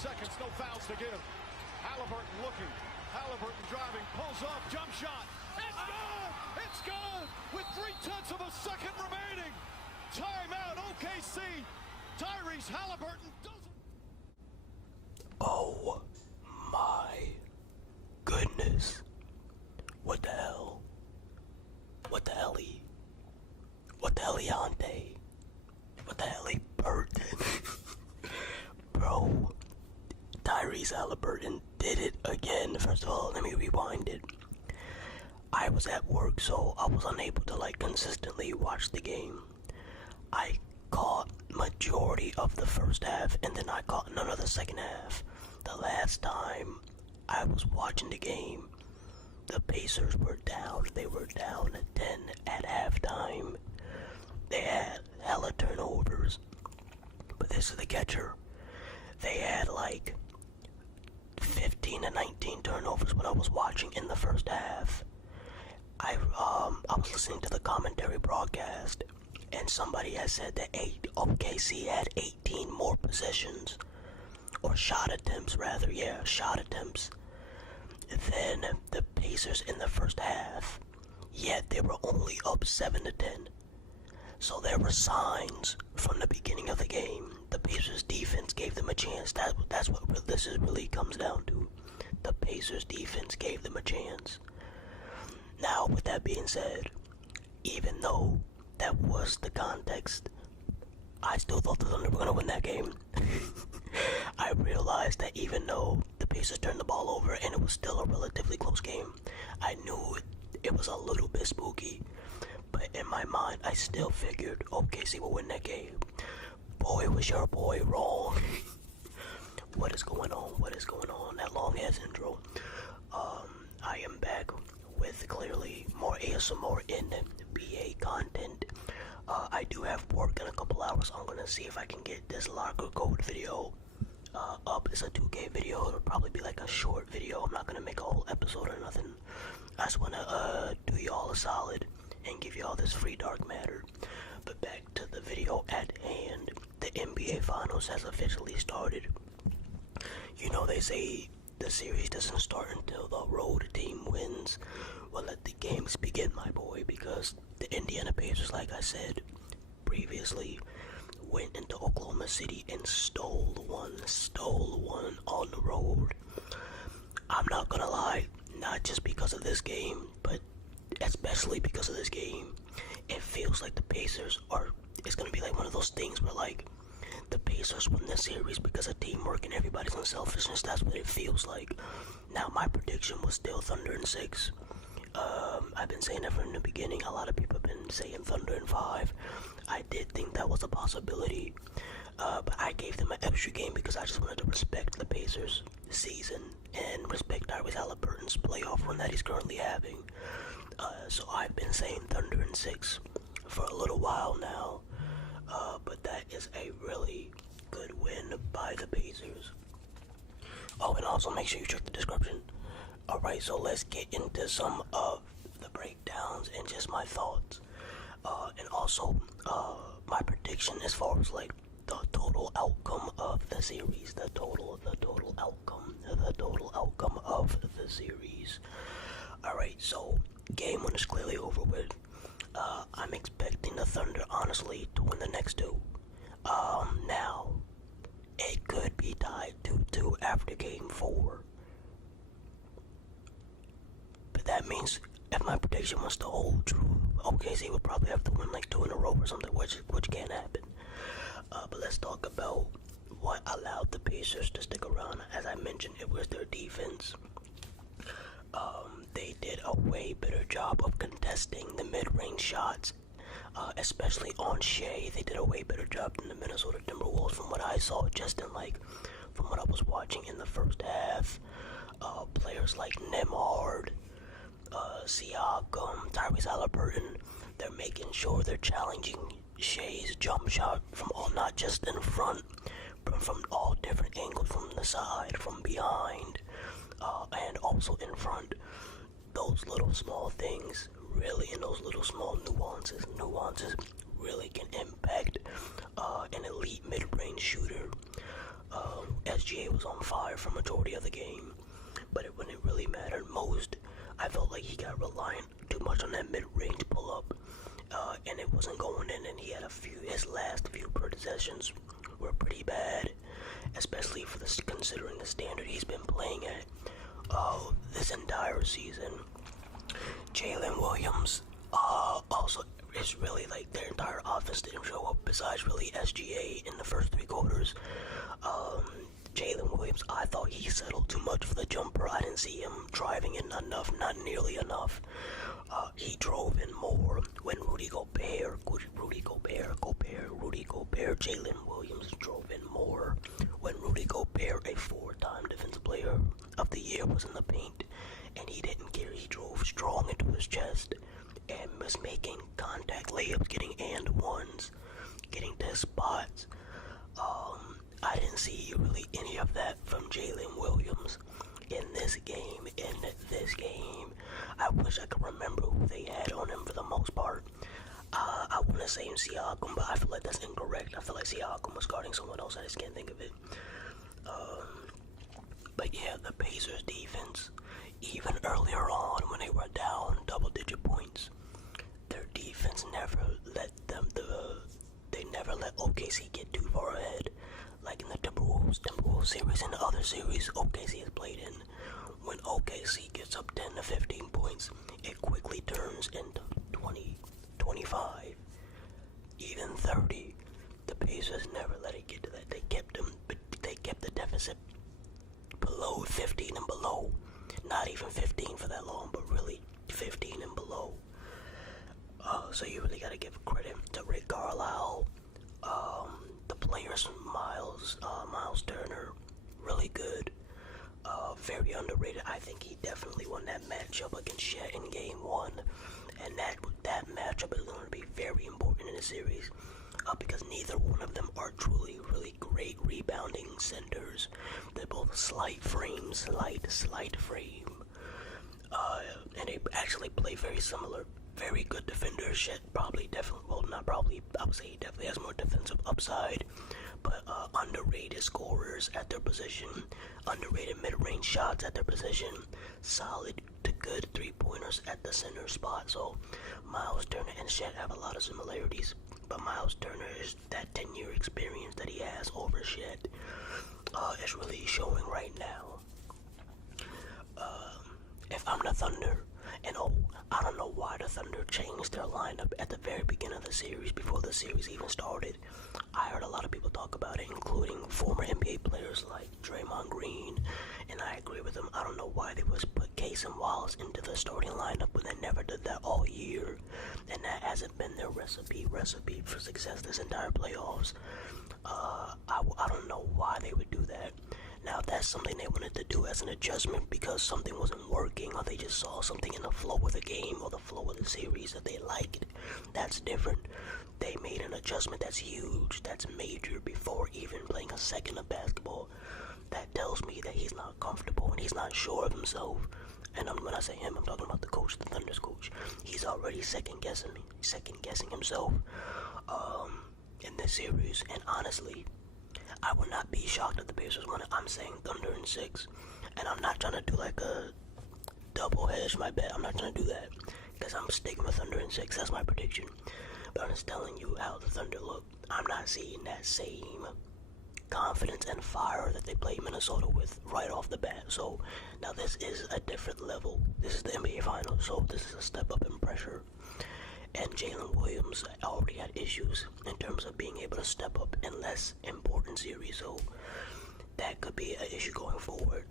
seconds, no fouls to give. Haliburton looking. Haliburton driving, pulls up, jump shot. It's good! It's good! With 0.3 of a second remaining. Timeout, OKC. Tyrese Haliburton doesn't. Oh my goodness. What the hell? What the helly? What the heliante? What the Haliburton? Bro, Tyrese Haliburton did it again. First of all, let me rewind it. I was at work, so I was unable to consistently watch the game. I caught majority of the first half, and then I caught none of the second half. The last time I was watching the game, the Pacers were down. They were down 10 at halftime. They had hella turnovers. But this is the catcher. They had 15 to 19 turnovers when I was watching in the first half. I was listening to the commentary broadcast, and somebody had said that OKC had 18 more possessions, or shot attempts rather, shot attempts, than the Pacers in the first half. Yet they were only up 7 to 10. So there were signs from the beginning of the game. The Pacers defense gave them a chance. That's what this really comes down to. The Pacers defense gave them a chance. Now, with that being said, even though that was the context, I still thought the Thunder were going to win that game. I realized that even though the Pacers turned the ball over and it was still a relatively close game, I knew it was a little bit spooky. But in my mind, I still figured OKC will win that game. Boy, was your boy wrong. What is going on? What is going on? That long-ass intro. I am back with clearly more ASMR NBA content. I do have work in a couple hours. I'm gonna see if I can get this locker code video up. It's a 2K video. It'll probably be a short video. I'm not gonna make a whole episode or nothing. I just wanna do y'all a solid and give y'all this free dark matter. But back to the video at hand. The NBA Finals has officially started. You know, they say the series doesn't start until the road team wins. Well, let the games begin, my boy, because the Indiana Pacers, like I said previously, went into Oklahoma City and stole one on the road. I'm not gonna lie, not just because of this game, but especially because of this game. It feels like the Pacers it's gonna be one of those things where the Pacers win the series because of teamwork and everybody's unselfishness. That's what it feels like. Now, my prediction was still Thunder in 6. I've been saying that from the beginning. A lot of people have been saying Thunder in 5. I did think that was a possibility, but I gave them an extra game because I just wanted to respect the Pacers' season and respect Tyrese Haliburton's playoff run that he's currently having. So I've been saying Thunder in 6 for a little while now, but that is a really good win by the Pacers. Oh, and also make sure you check the description. Alright, so let's get into some of the breakdowns and just my thoughts. And also, my prediction as far as the total outcome of the series. The total outcome of the series. Alright, so game 1 is clearly over with. I'm expecting the Thunder, honestly, to win the next 2. Now, it could be tied 2-2 after game 4. But that means if my prediction was to hold true, OKC would probably have to win 2 in a row or something, which can't happen. But let's talk about what allowed the Pacers to stick around. As I mentioned, it was their defense. They did a way better job of contesting the mid-range shots, especially on Shea. They did a way better job than the Minnesota Timberwolves from what I saw, just in from what I was watching in the first half. Players like Nemhard, Siakam, Tyrese Haliburton, they're making sure they're challenging Shea's jump shot from not just in front, but from all different angles, from the side, from behind, and also in front. Those little small things really, and those little small nuances really can impact an elite mid-range shooter. SGA was on fire for majority of the game. But when it really mattered most, I felt like he got reliant too much on that mid-range pull-up, and it wasn't going in. And he had his last few possessions were pretty bad, especially for considering the standard he's been playing at this entire season. Jalen Williams also is really like their entire offense didn't show up besides really SGA in the first 3 quarters. Jalen Williams, I thought he settled too much for the jumper. I didn't see him driving in enough, not nearly enough. He drove in more when Rudy Gobert, Jalen Williams drove in more when Rudy Gobert, a 4-time Defensive Player of the Year, was in the paint, and he didn't care. He drove strong into his chest and was making contact layups, getting and ones, getting to his spots. I didn't see really any of that from Jalen Williams in this game. I wish I could remember who they had on him for the most part. I want to say Siakam, but I feel like that's incorrect. I feel like Siakam was guarding someone else. I just can't think of it. But yeah, the Pacers defense, even earlier on when they were down double-digit points, their defense never let they never let OKC get too far ahead. Like in the Timberwolves series and the other series OKC has played in, when OKC gets up 10 to 15 points, it quickly turns into 20, 25, even 30. The Pacers never let it get to that. They kept the deficit below 15 and below. Not even 15 for that long, but really 15 and below. So you really gotta give credit to Rick Carlisle. The players, Miles Turner, really good. Very underrated. I think he definitely won that matchup against Shet in Game 1. And that matchup is going to be very important in the series. Because neither one of them are truly, really great rebounding centers. They're both slight frame. And they actually play very similar. Very good defenders. Shet I would say he definitely has more defensive upside. But underrated scorers at their position. Underrated mid-range shots at their position. Solid to good 3-pointers at the center spot. So Miles Turner and Shet have a lot of similarities. But Miles Turner is that 10-year experience that he has over Shet. Is really showing right now. If I'm the Thunder, and I don't know why the Thunder changed their lineup at the very beginning of the series, before the series even started. I heard a lot of people talk about it, including former NBA players like Draymond Green, and I agree with them. I don't know why they put Case and Wallace into the starting lineup, but they never did that all year, and that hasn't been their recipe for success this entire playoffs. I don't know why they would do that. Now, if that's something they wanted to do as an adjustment because something wasn't working, or they just saw something in the flow of the game or the flow of the series that they liked, that's different. They made an adjustment that's huge, that's major, before even playing a second of basketball. That tells me that he's not comfortable and he's not sure of himself. And when I say him, I'm talking about the coach, the Thunder's coach. He's already second guessing himself in this series. And honestly, I would not be shocked if the Pacers won it. I'm saying Thunder in 6. And I'm not trying to do like a double hedge my bet. I'm not trying to do that. Because I'm sticking with Thunder in 6. That's my prediction. But I'm just telling you how the Thunder look. I'm not seeing that same confidence and fire that they played Minnesota with right off the bat. So now this is a different level. This is the NBA Finals. So this is a step up in pressure. And Jalen Williams already had issues in terms of being able to step up in less important series, so that could be an issue going forward.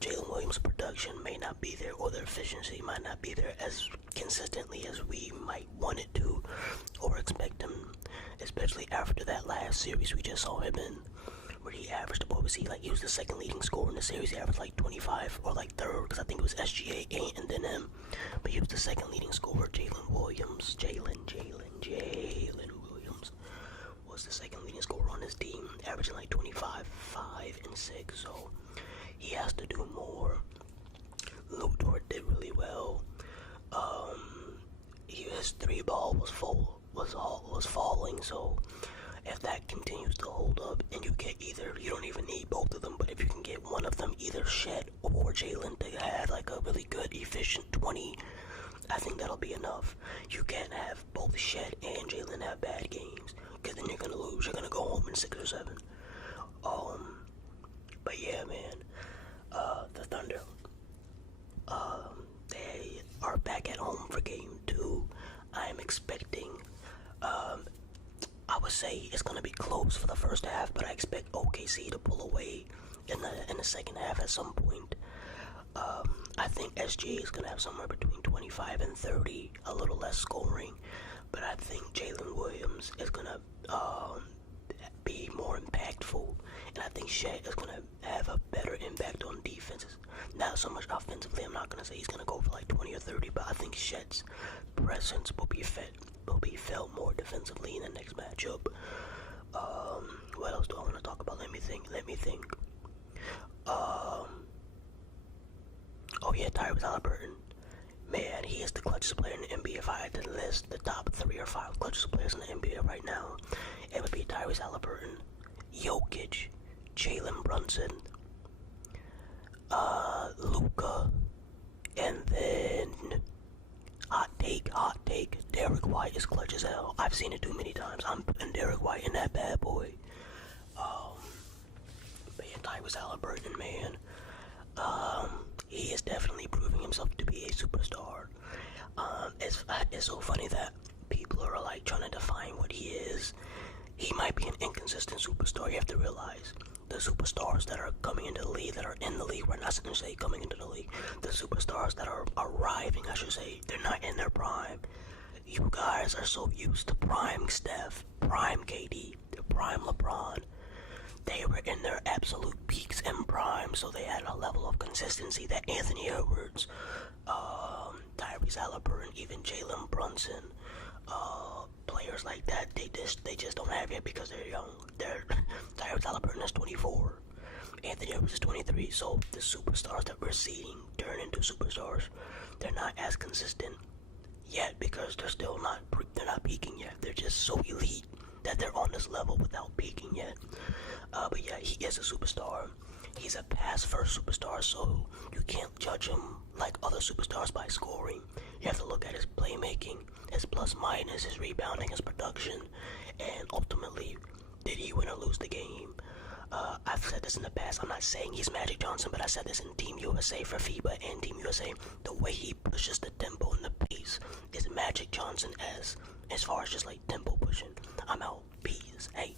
Jalen Williams' production may not be there, or their efficiency might not be there as consistently as we might want it to or expect him, especially after that last series we just saw him in, where he averaged, he was the second leading scorer in the series. He averaged like 25 or like third, because I think it was SGA and then him, but he was the second leading scorer. Jalen Williams was the second leading scorer on his team, averaging like 25, 5, and 6, so he has to do more. Luke Dort did really well. His 3-ball was falling, so if that continues to hold up, and you don't even need both of them, but if you Shet or Jalen to have like a really good, efficient 20. I think that'll be enough. You can't have both Shet and Jalen have bad games, because then you're gonna lose. You're gonna go home in 6 or 7. But yeah, man. The Thunder. They are back at home for game 2. I am expecting. I would say it's gonna be close for the first half, but I expect OKC to pull away in the second half at some point. I think SGA is gonna have somewhere between 25 and 30, a little less scoring, but I think Jalen Williams is gonna be more impactful, and I think Shet is gonna have a better impact on defenses. Not so much offensively. I'm not gonna say he's gonna go for like 20 or 30, but I think Shet's presence will be felt more defensively in the next matchup. What else do I want to talk about? Let me think. Oh yeah, Tyrese Haliburton. Man, he is the clutchest player in the NBA. If I had to list the top 3 or 5 clutchest players in the NBA right now, it would be Tyrese Haliburton, Jokic, Jalen Brunson, Luka, and then hot take, Derek White is clutch as hell. I've seen it too many times. I'm putting Derek White in that bad boy. But yeah, Tyrese Haliburton, man. He is definitely proving himself to be a superstar. It's so funny that people are like trying to define what he is. He might be an inconsistent superstar. You have to realize the superstars that are coming into the league, that are in the league, we're not going to say coming into the league. The superstars that are arriving, I should say, they're not in their prime. You guys are so used to prime Steph, prime KD, prime LeBron. They were in their absolute peaks and prime, so they had a level of consistency that Anthony Edwards, Tyrese Haliburton, even Jalen Brunson, players like that, they just don't have it because they're young. Tyrese Haliburton is 24, Anthony Edwards is 23. So the superstars that we're seeing turn into superstars, they're not as consistent yet because they're not peaking yet. They're just so elite that they're on this level without peaking yet. But yeah, he is a superstar. He's a pass-first superstar, so you can't judge him like other superstars by scoring. You have to look at his playmaking, his plus-minus, his rebounding, his production, and ultimately, did he win or lose the game? I've said this in the past. I'm not saying he's Magic Johnson, but I said this in Team USA for FIBA and Team USA. The way he pushes the tempo and the pace is Magic Johnson as far as just like tempo pushing. I'm out. Peace. Hey.